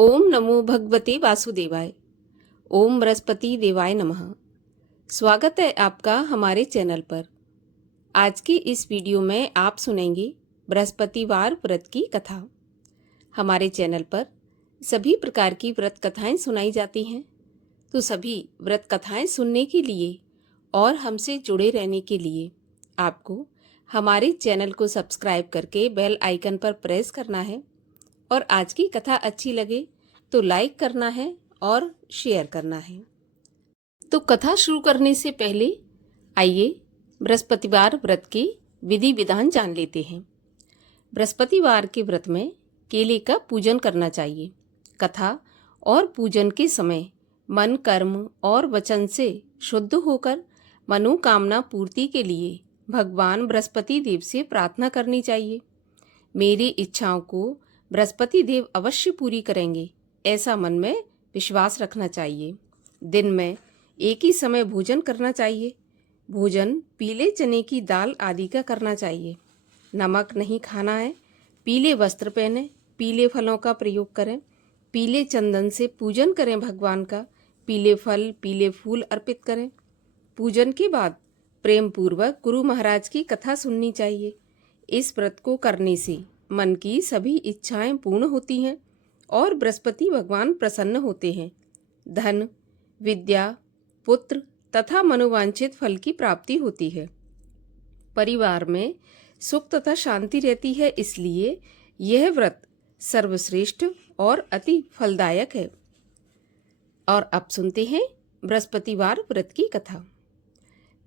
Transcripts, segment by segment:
ओम नमो भगवते वासुदेवाय। ओम बृहस्पति देवाय नमः। स्वागत है आपका हमारे चैनल पर। आज की इस वीडियो में आप सुनेंगे बृहस्पतिवार व्रत की कथा। हमारे चैनल पर सभी प्रकार की व्रत कथाएं सुनाई जाती हैं, तो सभी व्रत कथाएं सुनने के लिए और हमसे जुड़े रहने के लिए आपको हमारे चैनल को सब्सक्राइब करके बेल आइकन पर प्रेस करना है और आज की कथा अच्छी लगे तो लाइक करना है और शेयर करना है। तो कथा शुरू करने से पहले आइए बृहस्पतिवार व्रत के विधि विधान जान लेते हैं। बृहस्पतिवार के व्रत में केले का पूजन करना चाहिए। कथा और पूजन के समय मन, कर्म और वचन से शुद्ध होकर मनोकामना पूर्ति के लिए भगवान बृहस्पति देव से प्रार्थना करनी चाहिए। मेरी इच्छाओं को बृहस्पति देव अवश्य पूरी करेंगे, ऐसा मन में विश्वास रखना चाहिए। दिन में एक ही समय भोजन करना चाहिए। भोजन पीले चने की दाल आदि का करना चाहिए। नमक नहीं खाना है। पीले वस्त्र पहने, पीले फलों का प्रयोग करें। पीले चंदन से पूजन करें भगवान का। पीले फल, पीले फूल अर्पित करें। पूजन के बाद प्रेम पूर्वक गुरु महाराज की कथा सुननी चाहिए। इस व्रत को करने से मन की सभी इच्छाएं पूर्ण होती हैं और बृहस्पति भगवान प्रसन्न होते हैं। धन, विद्या, पुत्र तथा मनोवांछित फल की प्राप्ति होती है। परिवार में सुख तथा शांति रहती है, इसलिए यह व्रत सर्वश्रेष्ठ और अति फलदायक है। और अब सुनते हैं बृहस्पतिवार व्रत की कथा।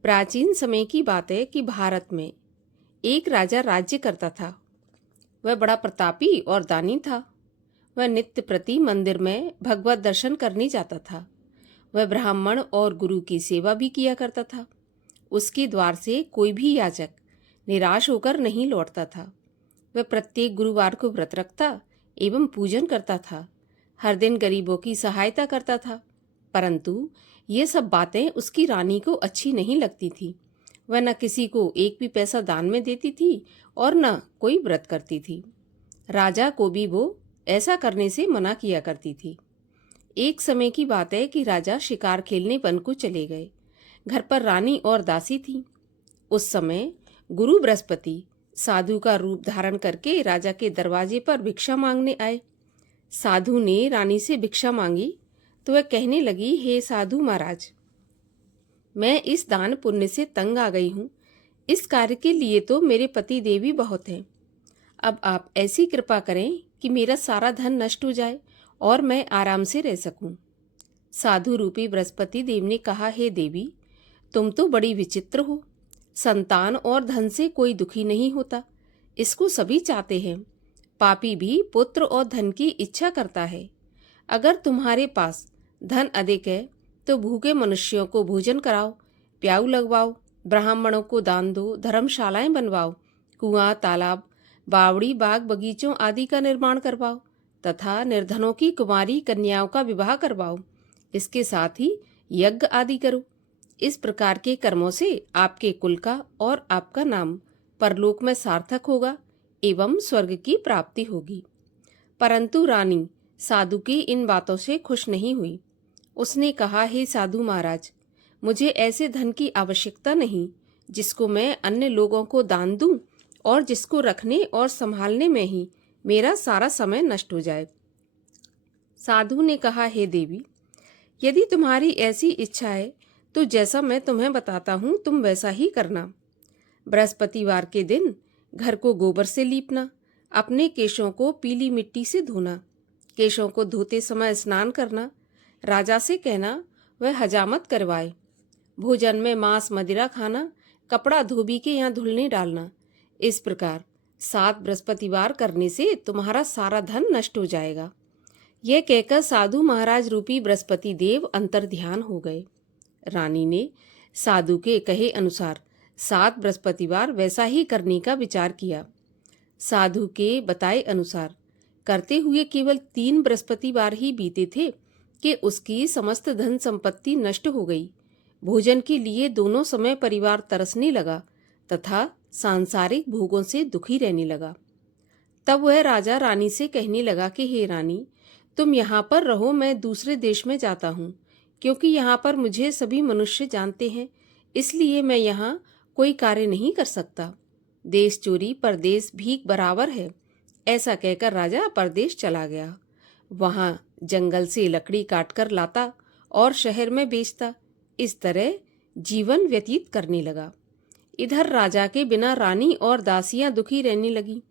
प्राचीन समय की बात है कि भारत में एक राजा राज्य करता था। वह बड़ा प्रतापी और दानी था। वह नित्य प्रति मंदिर में भगवत दर्शन करने जाता था। वह ब्राह्मण और गुरु की सेवा भी किया करता था। उसके द्वार से कोई भी याचक निराश होकर नहीं लौटता था। वह प्रत्येक गुरुवार को व्रत रखता एवं पूजन करता था। हर दिन गरीबों की सहायता करता था। परंतु ये सब बातें उसकी रानी को अच्छी नहीं लगती थी। वह न किसी को एक भी पैसा दान में देती थी और न कोई व्रत करती थी। राजा को भी वो ऐसा करने से मना किया करती थी। एक समय की बात है कि राजा शिकार खेलने वन को चले गए। घर पर रानी और दासी थी। उस समय गुरु बृहस्पति साधु का रूप धारण करके राजा के दरवाजे पर भिक्षा मांगने आए। साधु ने रानी से भिक्षा मांगी तो वह कहने लगी, हे साधु महाराज, मैं इस दान पुण्य से तंग आ गई हूँ। इस कार्य के लिए तो मेरे पति देवी बहुत हैं। अब आप ऐसी कृपा करें कि मेरा सारा धन नष्ट हो जाए और मैं आराम से रह सकूं। साधु रूपी बृहस्पति देव ने कहा, हे देवी, तुम तो बड़ी विचित्र हो। संतान और धन से कोई दुखी नहीं होता, इसको सभी चाहते हैं। पापी भी पुत्र और धन की इच्छा करता है। अगर तुम्हारे पास धन अधिक है तो भूखे मनुष्यों को भोजन कराओ, प्याऊ लगवाओ, ब्राह्मणों को दान दो, धर्मशालाएं बनवाओ, कुआं, तालाब, बावड़ी, बाग, बगीचों आदि का निर्माण करवाओ तथा निर्धनों की कुमारी कन्याओं का विवाह करवाओ। इसके साथ ही यज्ञ आदि करो। इस प्रकार के कर्मों से आपके कुल का और आपका नाम परलोक में सार्थक होगा एवं स्वर्ग की प्राप्ति होगी। परंतु रानी साधु की इन बातों से खुश नहीं हुई। उसने कहा, हे साधु महाराज, मुझे ऐसे धन की आवश्यकता नहीं जिसको मैं अन्य लोगों को दान दूं और जिसको रखने और संभालने में ही मेरा सारा समय नष्ट हो जाए। साधु ने कहा, हे देवी, यदि तुम्हारी ऐसी इच्छा है तो जैसा मैं तुम्हें बताता हूँ तुम वैसा ही करना। बृहस्पतिवार के दिन घर को गोबर से लीपना, अपने केशों को पीली मिट्टी से धोना, केशों को धोते समय स्नान करना, राजा से कहना वह हजामत करवाए, भोजन में मांस मदिरा खाना, कपड़ा धोबी के यहाँ धुलने डालना। इस प्रकार 7 बृहस्पतिवार करने से तुम्हारा सारा धन नष्ट हो जाएगा। यह कहकर साधु महाराज रूपी बृहस्पति देव अंतर्ध्यान हो गए। रानी ने साधु के कहे अनुसार 7 बृहस्पतिवार वैसा ही करने का विचार किया। साधु के बताए अनुसार करते हुए केवल 3 बृहस्पतिवार ही बीते थे कि उसकी समस्त धन संपत्ति नष्ट हो गई। भोजन के लिए दोनों समय परिवार तरसने लगा तथा सांसारिक भोगों से दुखी रहने लगा। तब वह राजा रानी से कहने लगा कि हे रानी, तुम यहाँ पर रहो, मैं दूसरे देश में जाता हूँ, क्योंकि यहाँ पर मुझे सभी मनुष्य जानते हैं, इसलिए मैं यहाँ कोई कार्य नहीं कर सकता। देश चोरी परदेश भीख बराबर है। ऐसा कहकर राजा परदेश चला गया। वहाँ जंगल से लकड़ी काटकर लाता और शहर में बेचता। इस तरह जीवन व्यतीत करने लगा। इधर राजा के बिना रानी और दासियां दुखी रहने लगी।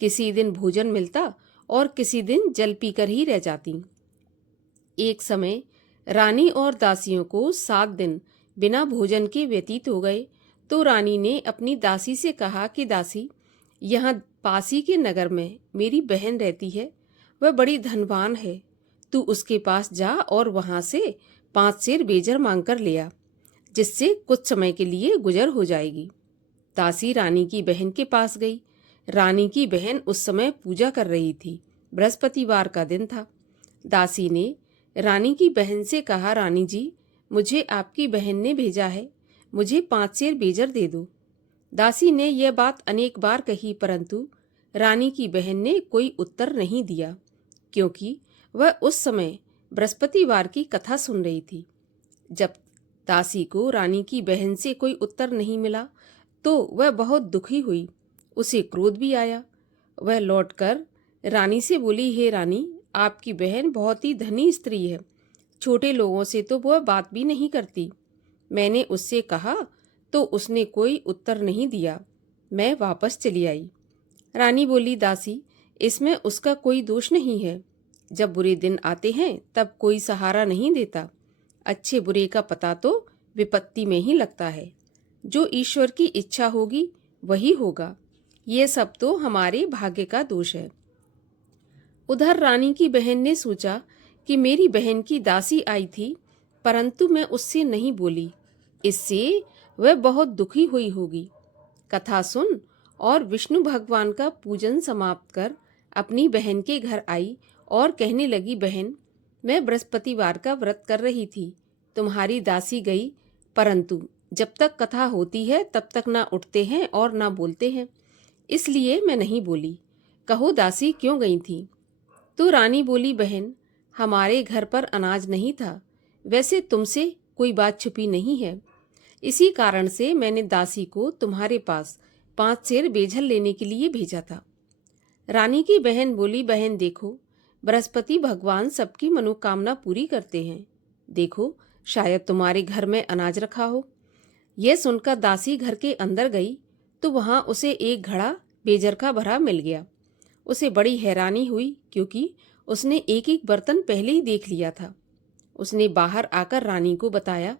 किसी दिन भोजन मिलता और किसी दिन जल पीकर ही रह जाती। एक समय रानी और दासियों को 7 दिन बिना भोजन के व्यतीत हो गए, तो रानी ने अपनी दासी से कहा कि दासी, यहाँ पासी के नगर में मेरी बहन रहती है, वह बड़ी धनवान है। तू उसके पास जा और वहां से 5 सेर बेजर मांग कर ले आ, जिससे कुछ समय के लिए गुजर हो जाएगी। दासी रानी की बहन के पास गई। रानी की बहन उस समय पूजा कर रही थी। बृहस्पतिवार का दिन था। दासी ने रानी की बहन से कहा, रानी जी, मुझे आपकी बहन ने भेजा है, मुझे 5 सेर बेजर दे दो। दासी ने यह बात अनेक बार कही, परंतु रानी की बहन ने कोई उत्तर नहीं दिया, क्योंकि वह उस समय बृहस्पतिवार की कथा सुन रही थी। जब दासी को रानी की बहन से कोई उत्तर नहीं मिला, तो वह बहुत दुखी हुई। उसे क्रोध भी आया। वह लौटकर रानी से बोली, हे रानी, आपकी बहन बहुत ही धनी स्त्री है, छोटे लोगों से तो वह बात भी नहीं करती। मैंने उससे कहा तो उसने कोई उत्तर नहीं दिया। मैं वापस चली आई। रानी बोली, दासी, इसमें उसका कोई दोष नहीं है। जब बुरे दिन आते हैं तब कोई सहारा नहीं देता। अच्छे बुरे का पता तो विपत्ति में ही लगता है। जो ईश्वर की इच्छा होगी वही होगा। ये सब तो हमारे भाग्य का दोष है। उधर रानी की बहन ने सोचा कि मेरी बहन की दासी आई थी, परंतु मैं उससे नहीं बोली, इससे वह बहुत दुखी हुई होगी। कथा सुन और विष्णु भगवान का पूजन समाप्त कर अपनी बहन के घर आई और कहने लगी, बहन, मैं बृहस्पतिवार का व्रत कर रही थी, तुम्हारी दासी गई, परंतु जब तक कथा होती है तब तक ना उठते हैं और ना बोलते हैं, इसलिए मैं नहीं बोली। कहो दासी, क्यों गई थी? तो रानी बोली, बहन, हमारे घर पर अनाज नहीं था। वैसे तुमसे कोई बात छुपी नहीं है, इसी कारण से मैंने दासी को तुम्हारे पास 5 सेर बेजल लेने के लिए भेजा था। रानी की बहन बोली, बहन देखो, बृहस्पति भगवान सबकी मनोकामना पूरी करते हैं। देखो, शायद तुम्हारे घर में अनाज रखा हो। यह सुनकर दासी घर के अंदर गई तो वहां उसे एक घड़ा बेजर का भरा मिल गया। उसे बड़ी हैरानी हुई, क्योंकि उसने एक एक बर्तन पहले ही देख लिया था। उसने बाहर आकर रानी को बताया।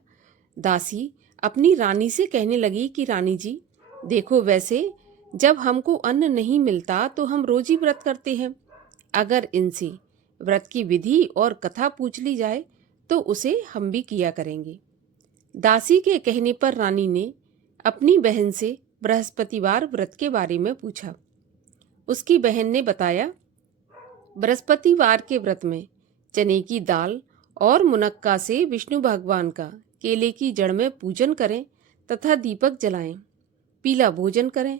दासी अपनी रानी से कहने लगी कि रानी जी, देखो, वैसे जब हमको अन्न नहीं मिलता तो हम रोज ही व्रत करते हैं। अगर इनसे व्रत की विधि और कथा पूछ ली जाए तो उसे हम भी किया करेंगे। दासी के कहने पर रानी ने अपनी बहन से बृहस्पतिवार व्रत के बारे में पूछा। उसकी बहन ने बताया, बृहस्पतिवार के व्रत में चने की दाल और मुनक्का से विष्णु भगवान का केले की जड़ में पूजन करें तथा दीपक जलाएं, पीला भोजन करें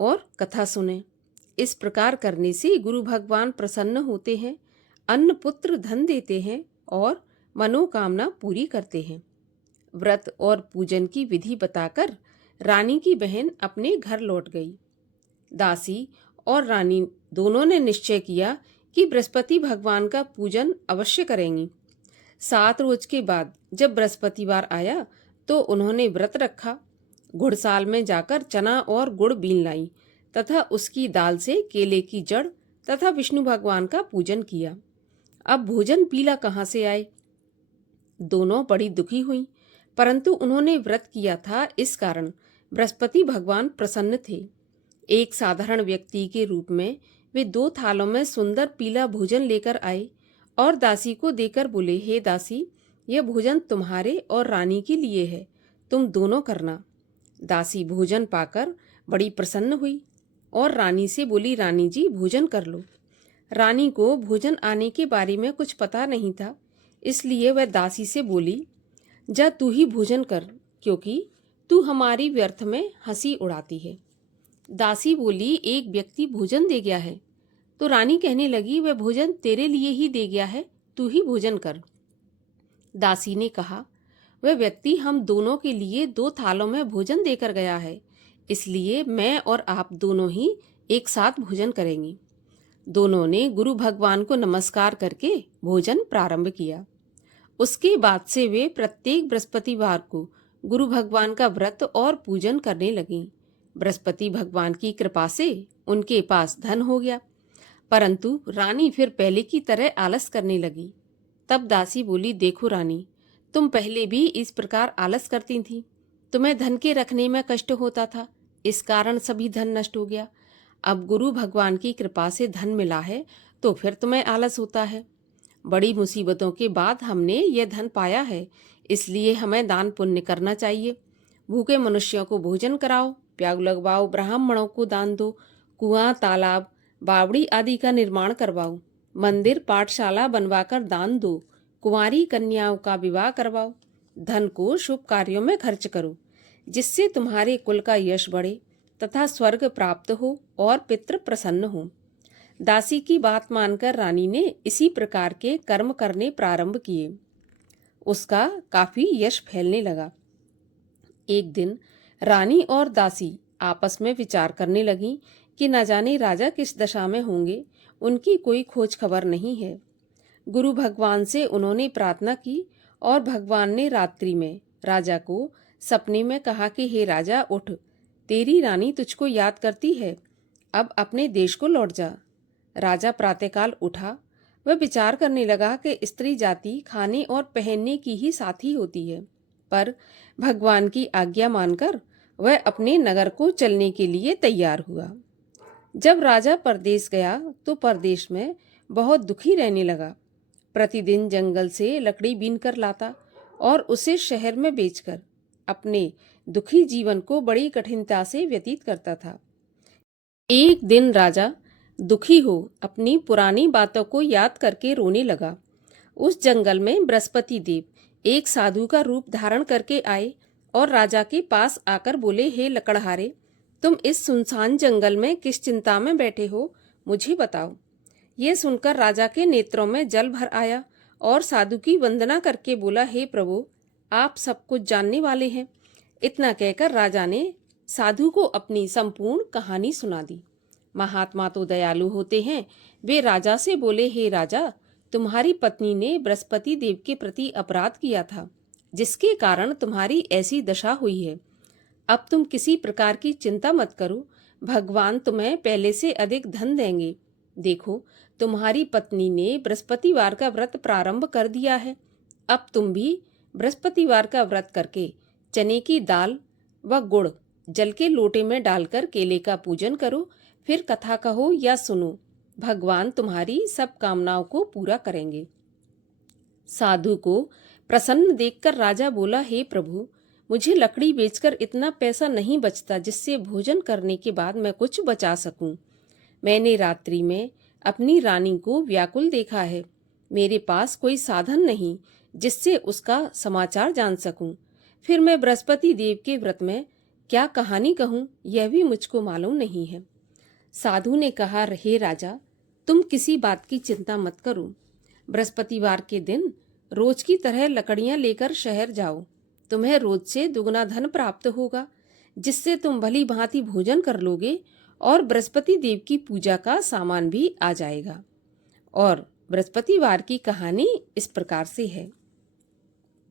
और कथा सुनें। इस प्रकार करने से गुरु भगवान प्रसन्न होते हैं, अन्न पुत्र धन देते हैं और मनोकामना पूरी करते हैं। व्रत और पूजन की विधि बताकर रानी की बहन अपने घर लौट गई। दासी और रानी दोनों ने निश्चय किया कि बृहस्पति भगवान का पूजन अवश्य करेंगी। 7 रोज के बाद जब बृहस्पतिवार आया तो उन्होंने व्रत रखा। घुड़साल में जाकर चना और गुड़ बीन लाई तथा उसकी दाल से केले की जड़ तथा विष्णु भगवान का पूजन किया। अब भोजन पीला कहाँ से आए? दोनों बड़ी दुखी हुई, परंतु उन्होंने व्रत किया था, इस कारण बृहस्पति भगवान प्रसन्न थे। एक साधारण व्यक्ति के रूप में वे 2 थालों में सुंदर पीला भोजन लेकर आए और दासी को देकर बोले, हे दासी, यह भोजन तुम्हारे और रानी के लिए है, तुम दोनों करना। दासी भोजन पाकर बड़ी प्रसन्न हुई और रानी से बोली, रानी जी, भोजन कर लो। रानी को भोजन आने के बारे में कुछ पता नहीं था, इसलिए वह दासी से बोली, जा तू ही भोजन कर, क्योंकि तू हमारी व्यर्थ में हंसी उड़ाती है। दासी बोली, एक व्यक्ति भोजन दे गया है, तो रानी कहने लगी, वह भोजन तेरे लिए ही दे गया है, तू ही भोजन कर। दासी ने कहा, वह व्यक्ति हम दोनों के लिए 2 थालों में भोजन देकर गया है, इसलिए मैं और आप दोनों ही एक साथ भोजन करेंगे। दोनों ने गुरु भगवान को नमस्कार करके भोजन प्रारंभ किया। उसके बाद से वे प्रत्येक बृहस्पतिवार को गुरु भगवान का व्रत और पूजन करने लगीं। बृहस्पति भगवान की कृपा से उनके पास धन हो गया, परंतु रानी फिर पहले की तरह आलस करने लगी। तब दासी बोली, देखो रानी, तुम पहले भी इस प्रकार आलस करती थी। तुम्हें धन के रखने में कष्ट होता था, इस कारण सभी धन नष्ट हो गया। अब गुरु भगवान की कृपा से धन मिला है तो फिर तुम्हें आलस होता है। बड़ी मुसीबतों के बाद हमने यह धन पाया है, इसलिए हमें दान पुण्य करना चाहिए। भूखे मनुष्यों को भोजन कराओ, प्याग लगवाओ, ब्राह्मणों को दान दो, कुआं, तालाब, बावड़ी आदि का निर्माण करवाओ, मंदिर, पाठशाला बनवाकर दान दो, कुंवारी कन्याओं का विवाह करवाओ। धन को शुभ कार्यों में खर्च करो, जिससे तुम्हारे कुल का यश बढ़े तथा स्वर्ग प्राप्त हो और पितृ प्रसन्न हो। दासी की बात मानकर रानी ने इसी प्रकार के कर्म करने प्रारंभ किए। उसका काफी यश फैलने लगा। एक दिन रानी और दासी आपस में विचार करने लगीं कि न जाने राजा किस दशा में होंगे, उनकी कोई खोज खबर नहीं है। गुरु भगवान से उन्होंने प्रार्थना की और भगवान ने रात्रि में राजा को सपने में कहा कि हे राजा, उठ, तेरी रानी तुझको याद करती है, अब अपने देश को लौट जा। राजा प्रातःकाल उठा। वह विचार करने लगा कि स्त्री जाति खाने और पहनने की ही साथी होती है, पर भगवान की आज्ञा मानकर वह अपने नगर को चलने के लिए तैयार हुआ। जब राजा परदेश गया तो परदेश में बहुत दुखी रहने लगा। प्रतिदिन जंगल से लकड़ी बीन कर लाता और उसे शहर में बेचकर अपने दुखी जीवन को बड़ी कठिनता से व्यतीत करता था। एक दिन राजा दुखी हो अपनी पुरानी बातों को याद करके रोने लगा। उस जंगल में बृहस्पति देव एक साधु का रूप धारण करके आए और राजा के पास आकर बोले, हे लकड़हारे, तुम इस सुनसान जंगल में किस चिंता में बैठे हो, मुझे बताओ। ये सुनकर राजा के नेत्रों में जल भर आया और साधु की वंदना करके बोला, हे प्रभु, आप सब कुछ जानने वाले हैं। इतना कहकर राजा ने साधु को अपनी संपूर्ण कहानी सुना दी। महात्मा तो दयालु होते हैं। वे राजा से बोले, हे राजा, तुम्हारी पत्नी ने बृहस्पति देव के प्रति अपराध किया था, जिसके कारण तुम्हारी ऐसी दशा हुई है। अब तुम किसी प्रकार की चिंता मत करो, भगवान तुम्हें पहले से अधिक धन देंगे। देखो, तुम्हारी पत्नी ने बृहस्पतिवार का व्रत प्रारंभ कर दिया है। अब तुम भी बृहस्पतिवार का व्रत करके चने की दाल व गुड़ जल के लोटे में डालकर केले का पूजन करो, फिर कथा कहो या सुनो, भगवान तुम्हारी सब कामनाओं को पूरा करेंगे। साधु को प्रसन्न देखकर राजा बोला, हे प्रभु, मुझे लकड़ी बेचकर इतना पैसा नहीं बचता जिससे भोजन करने के बाद मैं कुछ बचा सकूं। मैंने रात्रि में अपनी रानी को व्याकुल देखा है। मेरे पास कोई साधन नहीं जिससे उसका समाचार जान सकूं। फिर मैं बृहस्पति देव के व्रत में क्या कहानी कहूं, यह भी मुझको मालूम नहीं है। साधु ने कहा, हे राजा, तुम किसी बात की चिंता मत करो। बृहस्पतिवार के दिन रोज की तरह लकड़ियां लेकर शहर जाओ। तुम्हें रोज से दुगना धन प्राप्त होगा, जिससे तुम भली भांति भोजन कर लोगे और बृहस्पति देव की पूजा का सामान भी आ जाएगा। और बृहस्पतिवार की कहानी इस प्रकार से है।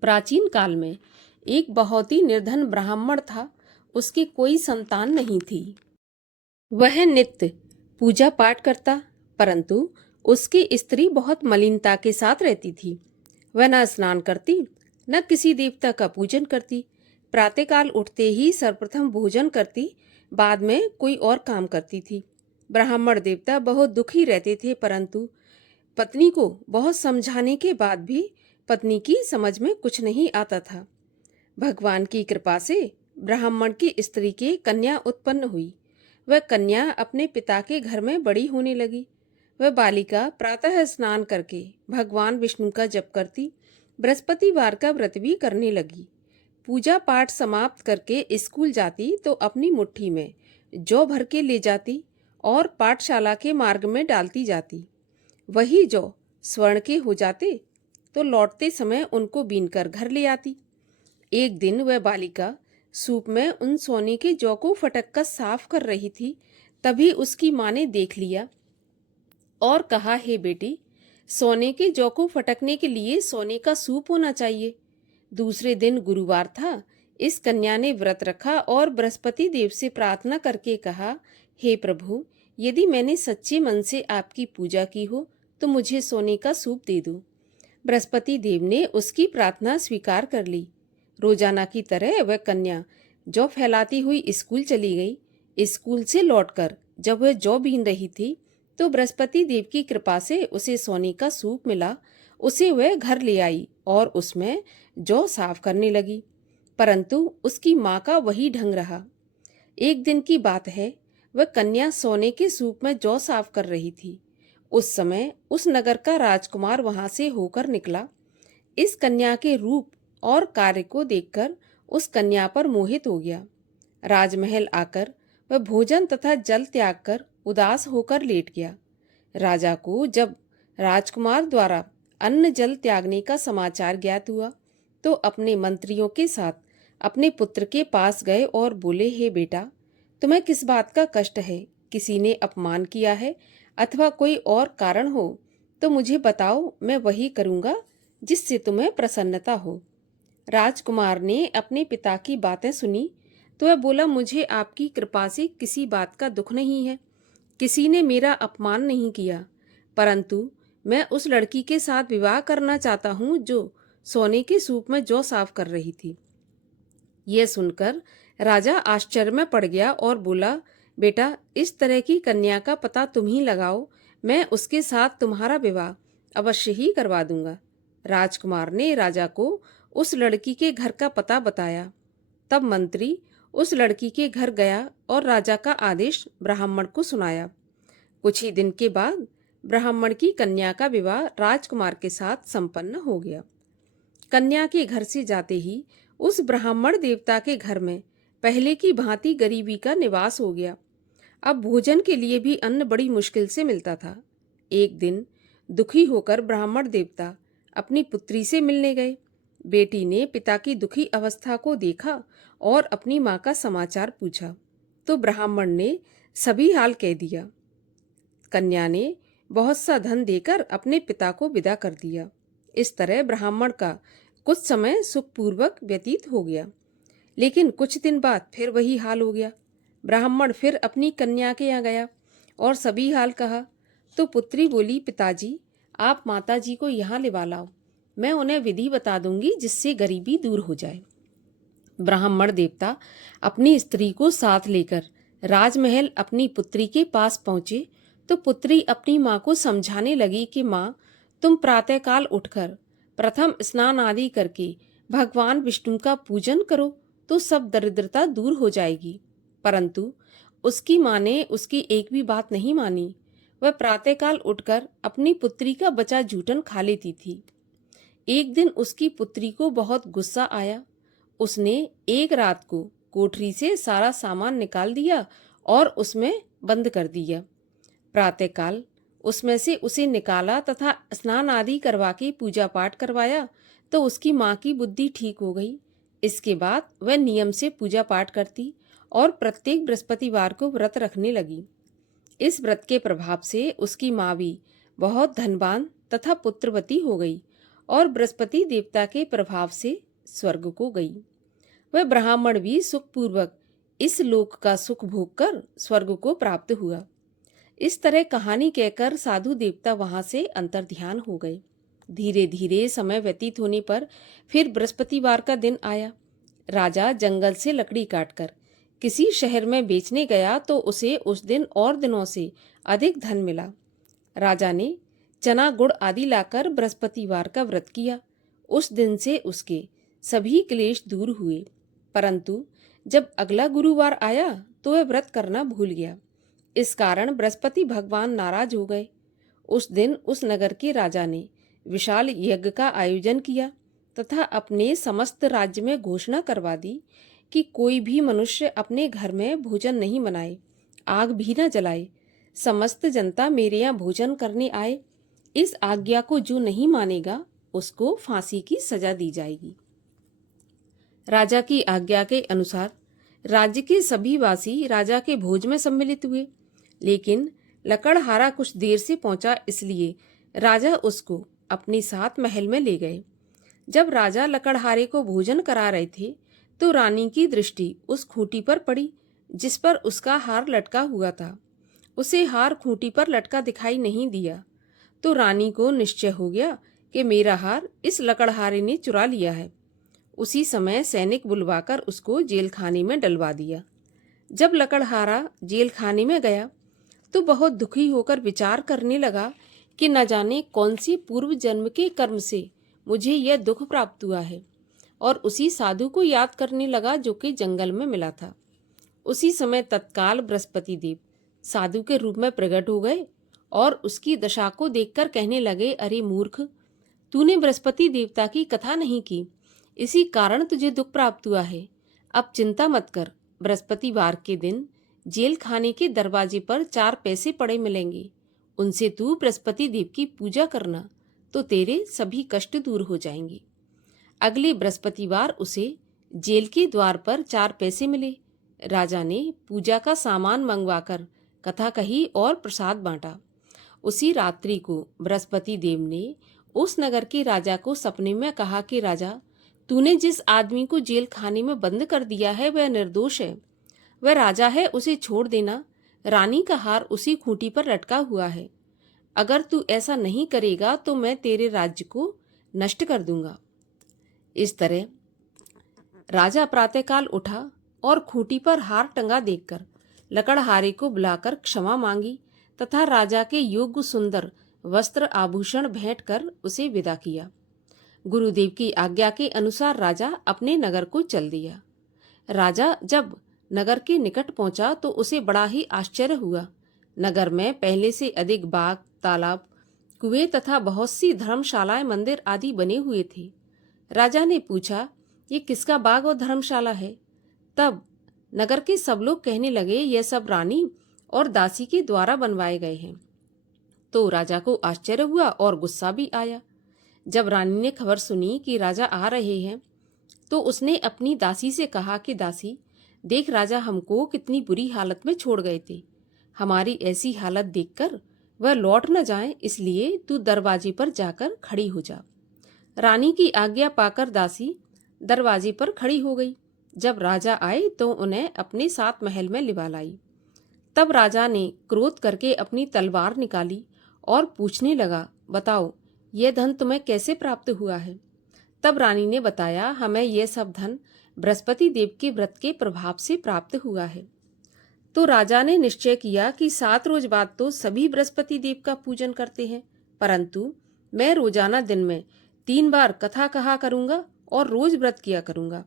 प्राचीन काल में एक बहुत ही निर्धन ब्राह्मण था। उसकी कोई संतान नहीं थी। वह नित्य पूजा पाठ करता, परंतु उसकी स्त्री बहुत मलिनता के साथ रहती थी। वह न स्नान करती, न किसी देवता का पूजन करती। प्रातःकाल उठते ही सर्वप्रथम भोजन करती, बाद में कोई और काम करती थी। ब्राह्मण देवता बहुत दुखी रहते थे, परंतु पत्नी को बहुत समझाने के बाद भी पत्नी की समझ में कुछ नहीं आता था। भगवान की कृपा से ब्राह्मण की स्त्री की कन्या उत्पन्न हुई। वह कन्या अपने पिता के घर में बड़ी होने लगी। वह बालिका प्रातः स्नान करके भगवान विष्णु का जप करती, बृहस्पतिवार का व्रत भी करने लगी। पूजा पाठ समाप्त करके स्कूल जाती तो अपनी मुट्ठी में जौ भर के ले जाती और पाठशाला के मार्ग में डालती जाती। वही जौ स्वर्ण के हो जाते तो लौटते समय उनको बीनकर घर ले आती। एक दिन वह बालिका सूप में उन सोने के जौ को फटक कर साफ कर रही थी। तभी उसकी माँ ने देख लिया और कहा, हे बेटी, सोने के जौ को फटकने के लिए सोने का सूप होना चाहिए। दूसरे दिन गुरुवार था। इस कन्या ने व्रत रखा और बृहस्पति देव से प्रार्थना करके कहा, हे प्रभु, यदि मैंने सच्चे मन से आपकी पूजा की हो तो मुझे सोने का सूप दे दो। बृहस्पति देव ने उसकी प्रार्थना स्वीकार कर ली। रोजाना की तरह वह कन्या जौ फैलाती हुई स्कूल चली गई। स्कूल से लौटकर जब वह जौ बीन रही थी तो बृहस्पति देव की कृपा से उसे सोने का सूप मिला। उसे वह घर ले आई और उसमें जौ साफ करने लगी, परंतु उसकी माँ का वही ढंग रहा। एक दिन की बात है, वह कन्या सोने के सूप में जौ साफ कर रही थी। उस समय उस नगर का राजकुमार वहां से होकर निकला। इस कन्या के रूप और कार्य को देखकर उस कन्या पर मोहित हो गया। राजमहल आकर वह भोजन तथा जल त्याग कर उदास होकर लेट गया। राजा को जब राजकुमार द्वारा अन्न जल त्यागने का समाचार ज्ञात हुआ तो अपने मंत्रियों के साथ अपने पुत्र के पास गए और बोले, हे बेटा, तुम्हें किस बात का कष्ट है? किसी ने अपमान किया है अथवा कोई और कारण हो तो मुझे बताओ, मैं वही करूँगा जिससे तुम्हें प्रसन्नता हो। राजकुमार ने अपने पिता की बातें सुनी तो वह बोला, मुझे आपकी कृपा से किसी बात का दुख नहीं है। किसी ने मेरा अपमान नहीं किया, परंतु मैं उस लड़की के साथ विवाह करना चाहता हूँ जो सोने के सूप में जौ साफ कर रही थी। यह सुनकर राजा आश्चर्य में पड़ गया और बोला, बेटा, इस तरह की कन्या का पता तुम ही लगाओ, मैं उसके साथ तुम्हारा विवाह अवश्य ही करवा दूंगा। राजकुमार ने राजा को उस लड़की के घर का पता बताया। तब मंत्री उस लड़की के घर गया और राजा का आदेश ब्राह्मण को सुनाया। कुछ ही दिन के बाद ब्राह्मण की कन्या का विवाह राजकुमार के साथ संपन्न हो गया। कन्या के घर से जाते ही उस ब्राह्मण देवता के घर में पहले की भांति गरीबी का निवास हो गया। अब भोजन के लिए भी अन्न बड़ी मुश्किल से मिलता था। एक दिन दुखी होकर ब्राह्मण देवता अपनी पुत्री से मिलने गए। बेटी ने पिता की दुखी अवस्था को देखा और अपनी माँ का समाचार पूछा तो ब्राह्मण ने सभी हाल कह दिया। कन्या ने बहुत सा धन देकर अपने पिता को विदा कर दिया। इस तरह ब्राह्मण का कुछ समय सुखपूर्वक व्यतीत हो गया, लेकिन कुछ दिन बाद फिर वही हाल हो गया। ब्राह्मण फिर अपनी कन्या के यहाँ गया और सभी हाल कहा तो पुत्री बोली, पिताजी, आप माताजी को यहाँ लिवा लाओ, मैं उन्हें विधि बता दूंगी जिससे गरीबी दूर हो जाए। ब्राह्मण देवता अपनी स्त्री को साथ लेकर राजमहल अपनी पुत्री के पास पहुंचे तो पुत्री अपनी माँ को समझाने लगी कि माँ, तुम प्रातःकाल उठकर प्रथम स्नान आदि करके भगवान विष्णु का पूजन करो तो सब दरिद्रता दूर हो जाएगी। परंतु उसकी माँ ने उसकी एक भी बात नहीं मानी। वह प्रातःकाल उठकर अपनी पुत्री का बचा जूठन खा लेती थी। एक दिन उसकी पुत्री को बहुत गुस्सा आया। उसने एक रात को कोठरी से सारा सामान निकाल दिया और उसमें बंद कर दिया। प्रातःकाल उसमें से उसे निकाला तथा स्नान आदि करवा के पूजा पाठ करवाया तो उसकी माँ की बुद्धि ठीक हो गई। इसके बाद वह नियम से पूजा पाठ करती और प्रत्येक बृहस्पतिवार को व्रत रखने लगी। इस व्रत के प्रभाव से उसकी माँ भी बहुत धनवान तथा पुत्रवती हो गई और बृहस्पति देवता के प्रभाव से स्वर्ग को गई। वह ब्राह्मण भी सुखपूर्वक इस लोक का सुख भोग कर स्वर्ग को प्राप्त हुआ। इस तरह कहानी कहकर साधु देवता वहां से अंतर्ध्यान हो गए। धीरे धीरे समय व्यतीत होने पर फिर बृहस्पतिवार का दिन आया। राजा जंगल से लकड़ी काटकर किसी शहर में बेचने गया तो उसे उस दिन और दिनों से अधिक धन मिला। राजा ने चना गुड़ आदि लाकर बृहस्पतिवार का व्रत किया। उस दिन से उसके सभी क्लेश दूर हुए, परंतु जब अगला गुरुवार आया तो वह व्रत करना भूल गया। इस कारण बृहस्पति भगवान नाराज हो गए। उस दिन उस नगर के राजा ने विशाल यज्ञ का आयोजन किया तथा अपने समस्त राज्य में घोषणा करवा दी कि कोई भी मनुष्य अपने घर में भोजन नहीं बनाए, आग भी न जलाए, समस्त जनता मेरे यहाँ भोजन करने आए। इस आज्ञा को जो नहीं मानेगा उसको फांसी की सजा दी जाएगी। राजा की आज्ञा के अनुसार राज्य के सभी वासी राजा के भोज में सम्मिलित हुए, लेकिन लकड़हारा कुछ देर से पहुंचा, इसलिए राजा उसको अपने साथ महल में ले गए। जब राजा लकड़हारे को भोजन करा रहे थे तो रानी की दृष्टि उस खूंटी पर पड़ी जिस पर उसका हार लटका हुआ था। उसे हार खूंटी पर लटका दिखाई नहीं दिया तो रानी को निश्चय हो गया कि मेरा हार इस लकड़हारे ने चुरा लिया है। उसी समय सैनिक बुलवाकर उसको जेल खाने में डलवा दिया। जब लकड़हारा जेल खाने में गया तो बहुत दुखी होकर विचार करने लगा कि न जाने कौन सी पूर्व जन्म के कर्म से मुझे यह दुख प्राप्त हुआ है, और उसी साधु को याद करने लगा जो कि जंगल में मिला था। उसी समय तत्काल बृहस्पति देव साधु के रूप में प्रकट हो गए और उसकी दशा को देखकर कहने लगे, अरे मूर्ख, तूने बृहस्पति देवता की कथा नहीं की, इसी कारण तुझे दुख प्राप्त हुआ है। अब चिंता मत कर, बृहस्पतिवार के दिन जेल खाने के दरवाजे पर 4 पैसे पड़े मिलेंगे, उनसे तू बृहस्पति देव की पूजा करना तो तेरे सभी कष्ट दूर हो जाएंगे। अगले बृहस्पतिवार उसे जेल के द्वार पर 4 पैसे मिले। राजा ने पूजा का सामान मंगवाकर कथा कही और प्रसाद बांटा। उसी रात्रि को बृहस्पति देव ने उस नगर के राजा को सपने में कहा कि राजा, तूने जिस आदमी को जेल खाने में बंद कर दिया है वह निर्दोष है, वह राजा है, उसे छोड़ देना। रानी का हार उसी खूंटी पर लटका हुआ है। अगर तू ऐसा नहीं करेगा तो मैं तेरे राज्य को नष्ट कर दूंगा। इस तरह राजा प्रातःकाल उठा और खूंटी पर हार टंगा देखकर लकड़हारे को बुलाकर क्षमा मांगी तथा राजा के योग्य सुंदर वस्त्र आभूषण भेंट कर उसे विदा किया। गुरुदेव की आज्ञा के अनुसार राजा अपने नगर को चल दिया। राजा जब नगर के निकट पहुंचा तो उसे बड़ा ही आश्चर्य हुआ। नगर में पहले से अधिक बाग, तालाब, कुएं तथा बहुत सी धर्मशालाएं, मंदिर आदि बने हुए थे। राजा ने पूछा, ये किसका बाग और धर्मशाला है? तब नगर के सब लोग कहने लगे, यह सब रानी और दासी के द्वारा बनवाए गए हैं। तो राजा को आश्चर्य हुआ और गुस्सा भी आया। जब रानी ने खबर सुनी कि राजा आ रहे हैं तो उसने अपनी दासी से कहा कि दासी, देख, राजा हमको कितनी बुरी हालत में छोड़ गए थे। हमारी ऐसी हालत देखकर वह लौट न जाए, इसलिए तू दरवाजे पर जाकर खड़ी हो जा। रानी की आज्ञा पाकर दासी दरवाजे पर खड़ी हो गई। जब राजा आए तो उन्हें अपने साथ महल में लिवा लाई। तब राजा ने क्रोध करके अपनी तलवार निकाली और पूछने लगा, बताओ, यह धन तुम्हें कैसे प्राप्त हुआ है? तब रानी ने बताया, हमें यह सब धन बृहस्पति देव के व्रत के प्रभाव से प्राप्त हुआ है। तो राजा ने निश्चय किया कि 7 रोज बाद तो सभी बृहस्पति देव का पूजन करते हैं, परंतु मैं रोजाना दिन में 3 बार कथा कहा करूंगा और रोज व्रत किया करूंगा।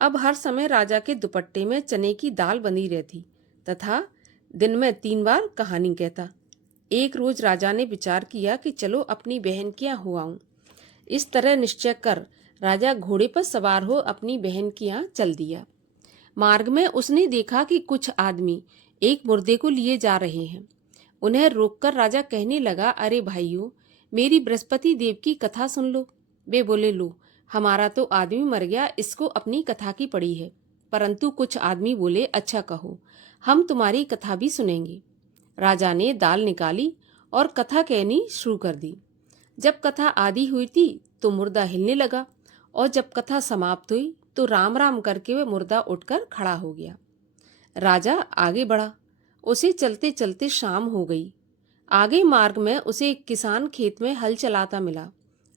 अब हर समय राजा के दुपट्टे में चने की दाल बनी रहती तथा दिन में 3 बार कहानी कहता। एक रोज राजा ने विचार किया कि चलो अपनी बहन के यहाँ हो आऊं। इस तरह निश्चय कर राजा घोड़े पर सवार हो अपनी बहन के यहाँ चल दिया। मार्ग में उसने देखा कि कुछ आदमी एक मुर्दे को लिए जा रहे हैं। उन्हें रोककर राजा कहने लगा, अरे भाइयों, मेरी बृहस्पति देव की कथा सुन लो। वे बोले, लो, हमारा तो आदमी मर गया, इसको अपनी कथा की पड़ी है। परंतु कुछ आदमी बोले, अच्छा कहो, हम तुम्हारी कथा भी सुनेंगे। राजा ने दाल निकाली और कथा कहनी शुरू कर दी। जब कथा आधी हुई थी तो मुर्दा हिलने लगा और जब कथा समाप्त हुई तो राम राम करके वह मुर्दा उठकर खड़ा हो गया। राजा आगे बढ़ा। उसे चलते चलते शाम हो गई। आगे मार्ग में उसे एक किसान खेत में हल चलाता मिला।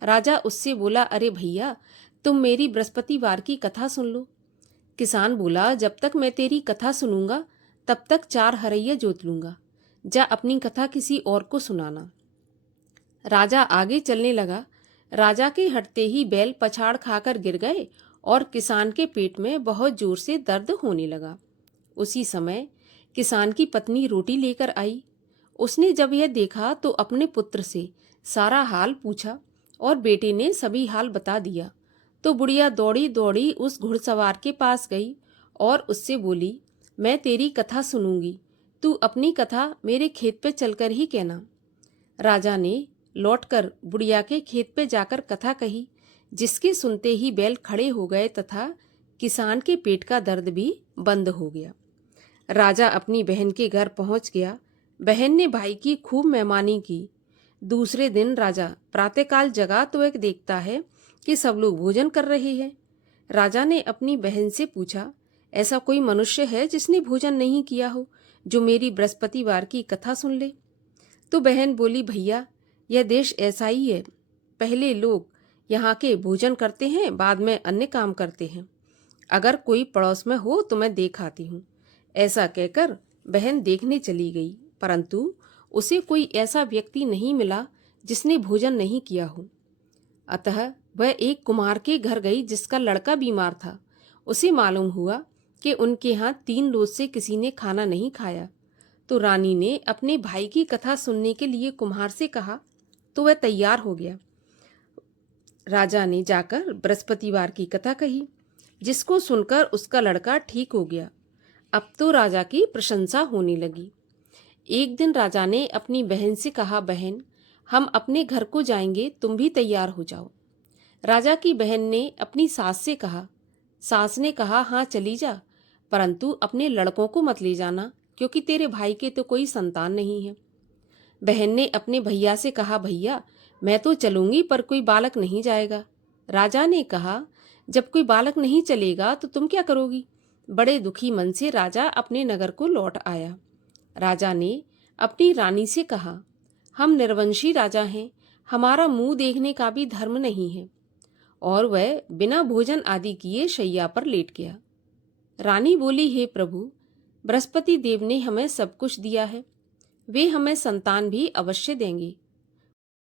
राजा उससे बोला, अरे भैया, तुम मेरी बृहस्पतिवार की कथा सुन लो। किसान बोला, जब तक मैं तेरी कथा सुनूंगा तब तक 4 हरैया जोत लूंगा। जा अपनी कथा किसी और को सुनाना। राजा आगे चलने लगा। राजा के हटते ही बैल पछाड़ खाकर गिर गए और किसान के पेट में बहुत जोर से दर्द होने लगा। उसी समय किसान की पत्नी रोटी लेकर आई। उसने जब यह देखा तो अपने पुत्र से सारा हाल पूछा और बेटे ने सभी हाल बता दिया। तो बुढ़िया दौड़ी दौड़ी उस घुड़सवार के पास गई और उससे बोली, मैं तेरी कथा सुनूंगी, तू अपनी कथा मेरे खेत पे चलकर ही कहना। राजा ने लौटकर बुढ़िया के खेत पे जाकर कथा कही, जिसके सुनते ही बैल खड़े हो गए तथा किसान के पेट का दर्द भी बंद हो गया। राजा अपनी बहन के घर पहुंच गया। बहन ने भाई की खूब मेहमानी की। दूसरे दिन राजा प्रातःकाल जगा तो एक देखता है कि सब लोग भोजन कर रहे हैं। राजा ने अपनी बहन से पूछा, ऐसा कोई मनुष्य है जिसने भोजन नहीं किया हो, जो मेरी बृहस्पतिवार की कथा सुन ले? तो बहन बोली, भैया, यह देश ऐसा ही है। पहले लोग यहाँ के भोजन करते हैं, बाद में अन्य काम करते हैं। अगर कोई पड़ोस में हो तो मैं देख आती हूँ। ऐसा कहकर बहन देखने चली गई, परंतु उसे कोई ऐसा व्यक्ति नहीं मिला जिसने भोजन नहीं किया हो। अतः वह एक कुम्हार के घर गई जिसका लड़का बीमार था। उसे मालूम हुआ कि उनके यहाँ 3 रोज से किसी ने खाना नहीं खाया। तो रानी ने अपने भाई की कथा सुनने के लिए कुम्हार से कहा, तो वह तैयार हो गया। राजा ने जाकर बृहस्पतिवार की कथा कही, जिसको सुनकर उसका लड़का ठीक हो गया। अब तो राजा की प्रशंसा होने लगी। एक दिन राजा ने अपनी बहन से कहा, बहन, हम अपने घर को जाएंगे, तुम भी तैयार हो जाओ। राजा की बहन ने अपनी सास से कहा। सास ने कहा, हाँ चली जा, परंतु अपने लड़कों को मत ले जाना, क्योंकि तेरे भाई के तो कोई संतान नहीं है। बहन ने अपने भैया से कहा, भैया, मैं तो चलूंगी पर कोई बालक नहीं जाएगा। राजा ने कहा, जब कोई बालक नहीं चलेगा तो तुम क्या करोगी? बड़े दुखी मन से राजा अपने नगर को लौट आया। राजा ने अपनी रानी से कहा, हम निर्वंशी राजा हैं, हमारा मुंह देखने का भी धर्म नहीं है। और वह बिना भोजन आदि किए शैया पर लेट गया। रानी बोली, हे प्रभु, बृहस्पति देव ने हमें सब कुछ दिया है, वे हमें संतान भी अवश्य देंगे।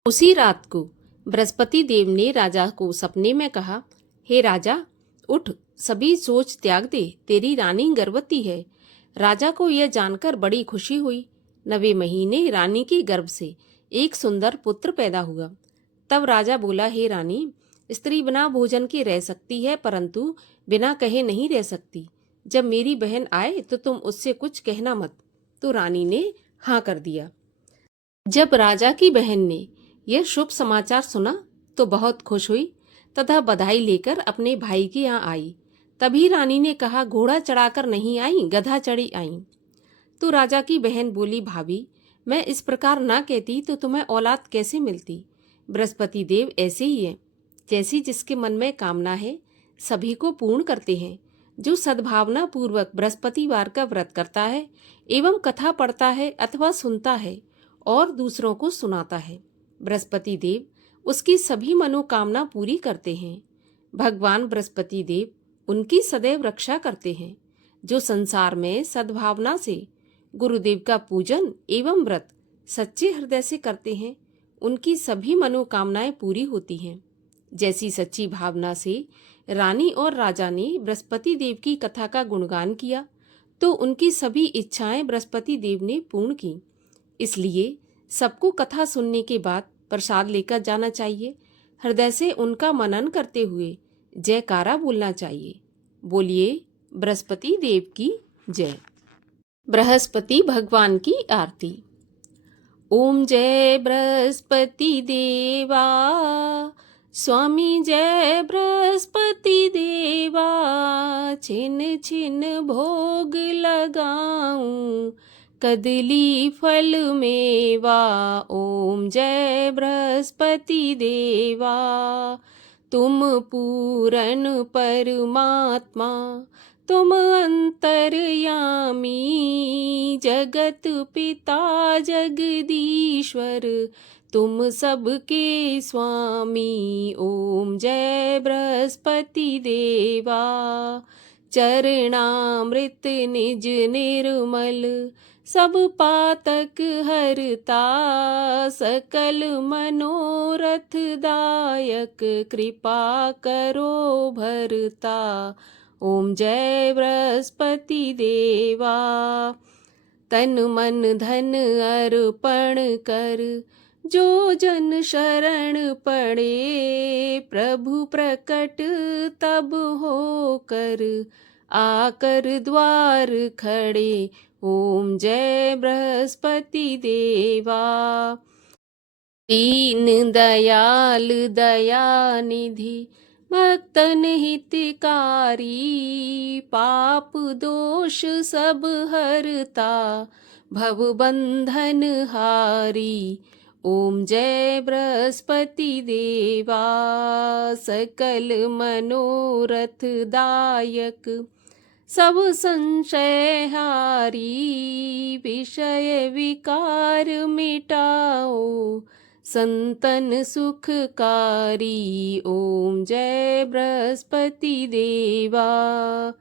उसी रात को बृहस्पति देव ने राजा को सपने में कहा, हे राजा, उठ, सभी सोच त्याग दे, तेरी रानी गर्भवती है। राजा को यह जानकर बड़ी खुशी हुई। 9वें महीने रानी के गर्भ से एक सुंदर पुत्र पैदा हुआ। तब राजा बोला, हे रानी, स्त्री बिना भोजन के रह सकती है, परंतु बिना कहे नहीं रह सकती। जब मेरी बहन आए तो तुम उससे कुछ कहना मत। तो रानी ने हाँ कर दिया। जब राजा की बहन ने यह शुभ समाचार सुना तो बहुत खुश हुई तथा बधाई लेकर अपने भाई के यहाँ आई। तभी रानी ने कहा, घोड़ा चढ़ाकर नहीं आई, गधा चढ़ी आई। तो राजा की बहन बोली, भाभी, मैं इस प्रकार ना कहती तो तुम्हें औलाद कैसे मिलती? बृहस्पति देव ऐसे ही है, जैसी जिसके मन में कामना है सभी को पूर्ण करते हैं। जो सद्भावना पूर्वक बृहस्पतिवार का व्रत करता है एवं कथा पढ़ता है अथवा सुनता है और दूसरों को सुनाता है, बृहस्पति देव उसकी सभी मनोकामना पूरी करते हैं। भगवान बृहस्पति देव उनकी सदैव रक्षा करते हैं। जो संसार में सद्भावना से गुरुदेव का पूजन एवं व्रत सच्चे हृदय से करते हैं, उनकी सभी मनोकामनाएं पूरी होती हैं। जैसी सच्ची भावना से रानी और राजा ने बृहस्पति देव की कथा का गुणगान किया, तो उनकी सभी इच्छाएं बृहस्पति देव ने पूर्ण की। इसलिए सबको कथा सुनने के बाद प्रसाद लेकर जाना चाहिए। हृदय से उनका मनन करते हुए जयकारा बोलना चाहिए। बोलिए बृहस्पति देव की जय। बृहस्पति भगवान की आरती। ओम जय बृहस्पति देवा, स्वामी जय बृहस्पति देवा। छिन छिन भोग लगाऊं, कदली फल मेवा। ओम जय बृहस्पति देवा। तुम पूरन परमात्मा, तुम अंतर्यामी। जगत पिता जगदीश्वर, तुम सबके स्वामी। ओम जय बृहस्पति देवा। चरणामृत निज निर्मल, सब पातक हरता। सकल मनोरथ दायक, कृपा करो भरता। ओम जय बृहस्पति देवा। तन मन धन अर्पण कर, जो जन शरण पड़े। प्रभु प्रकट तब होकर, आकर द्वार खड़े। ओम जय बृहस्पति देवा। दीन दयाल दयानिधि भक्तन हितकारी, पाप दोष सब हरता भव बंधन हारी। ओम जय बृहस्पति देवा। सकल मनोरथ दायक सब संशय हारी, विषय विकार मिटाओ संतन सुखकारी। ओम जय बृहस्पति देवा।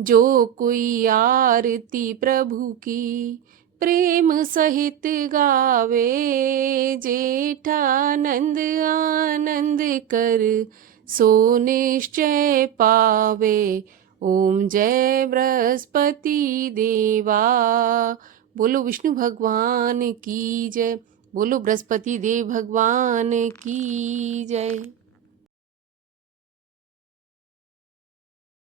जो कोई आरती प्रभु की प्रेम सहित गावे, जेठानंद आनंद कर सो निश्चय पावे। ओम जय बृहस्पति देवा। बोलो विष्णु भगवान की जय। बोलो बृहस्पति देव भगवान की जय।